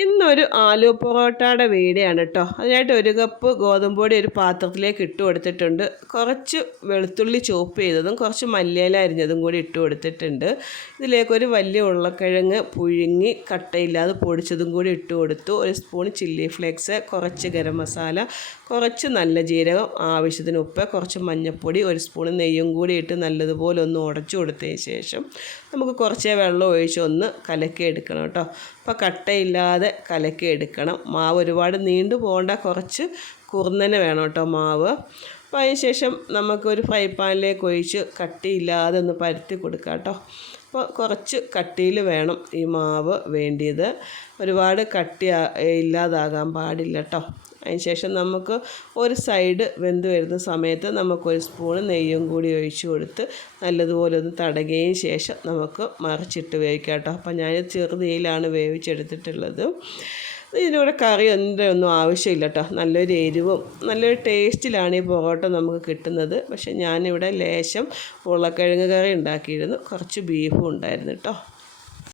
ഇന്നൊരു ആലു പൊറോട്ടയുടെ വീഡിയോ ആണ് കേട്ടോ. അതിനായിട്ട് 1 കപ്പ് ഗോതമ്പ് പൊടി ഒരു പാത്രത്തിലേക്ക് ഇട്ട് കൊടുത്തിട്ടുണ്ട്. കുറച്ച് വെളുത്തുള്ളി ചോപ്പ് ചെയ്തതും കുറച്ച് മല്ലിയില അരിഞ്ഞതും കൂടി ഇട്ട് കൊടുത്തിട്ടുണ്ട്. ഇതിലേക്കൊരു വലിയ ഉരുളക്കിഴങ്ങ് പുഴുങ്ങി കട്ടയില്ലാതെ പൊടിച്ചതും കൂടി ഇട്ട് കൊടുത്തു. 1 സ്പൂൺ ചില്ലി ഫ്ലേക്സ്, കുറച്ച് ഗരം മസാല, കുറച്ച് നല്ല ജീരകം, ആവശ്യത്തിന് ഉപ്പ്, കുറച്ച് മഞ്ഞൾപ്പൊടി, 1 സ്പൂൺ നെയ്യും കൂടി ഇട്ട് നല്ലതുപോലെ ഒന്ന് ഉടച്ചു കൊടുത്തതിന് ശേഷം നമുക്ക് കുറച്ച് വെള്ളം ഒഴിച്ച് ഒന്ന് കലക്കി എടുക്കണം കേട്ടോ. അപ്പോൾ കട്ടയില്ലാതെ കലക്കി എടുക്കണം. മാവ് ഒരുപാട് നീണ്ടു പോകേണ്ട, കുറച്ച് കുറുന്നനെ വേണം കേട്ടോ മാവ്. അപ്പോൾ അതിന് ശേഷം നമുക്കൊരു ഫ്രൈ പാനിലേക്ക് ഒഴിച്ച് കട്ടിയില്ലാതെ ഒന്ന് പരത്തി കൊടുക്കാം കേട്ടോ. അപ്പോൾ കുറച്ച് കട്ടിയിൽ വേണം ഈ മാവ് വേണ്ടിയത്, ഒരുപാട് കട്ടി ഇല്ലാതാകാൻ പാടില്ല കേട്ടോ. അതിന് ശേഷം നമുക്ക് ഒരു സൈഡ് വെന്ത് വരുന്ന സമയത്ത് നമുക്ക് 1 സ്പൂൺ നെയ്യും കൂടി ഒഴിച്ച് കൊടുത്ത് നല്ലതുപോലെ ഒന്ന് തടകിയതിന് ശേഷം നമുക്ക് മറിച്ചിട്ട് വേവിക്കാം കേട്ടോ. അപ്പോൾ ഞാൻ ചെറുതീയിലാണ് വേവിച്ചെടുത്തിട്ടുള്ളത്. ഇതിനൂടെ കറി ഒന്നും ആവശ്യമില്ല കേട്ടോ. നല്ലൊരു എരിവും നല്ലൊരു ടേസ്റ്റിലാണ് ഈ പൊറോട്ട നമുക്ക് കിട്ടുന്നത്. പക്ഷേ ഞാനിവിടെ ലേശം ഉരുളക്കിഴങ്ങ് കറി ഉണ്ടാക്കിയിരുന്നു, കുറച്ച് ബീഫും ഉണ്ടായിരുന്നു കേട്ടോ.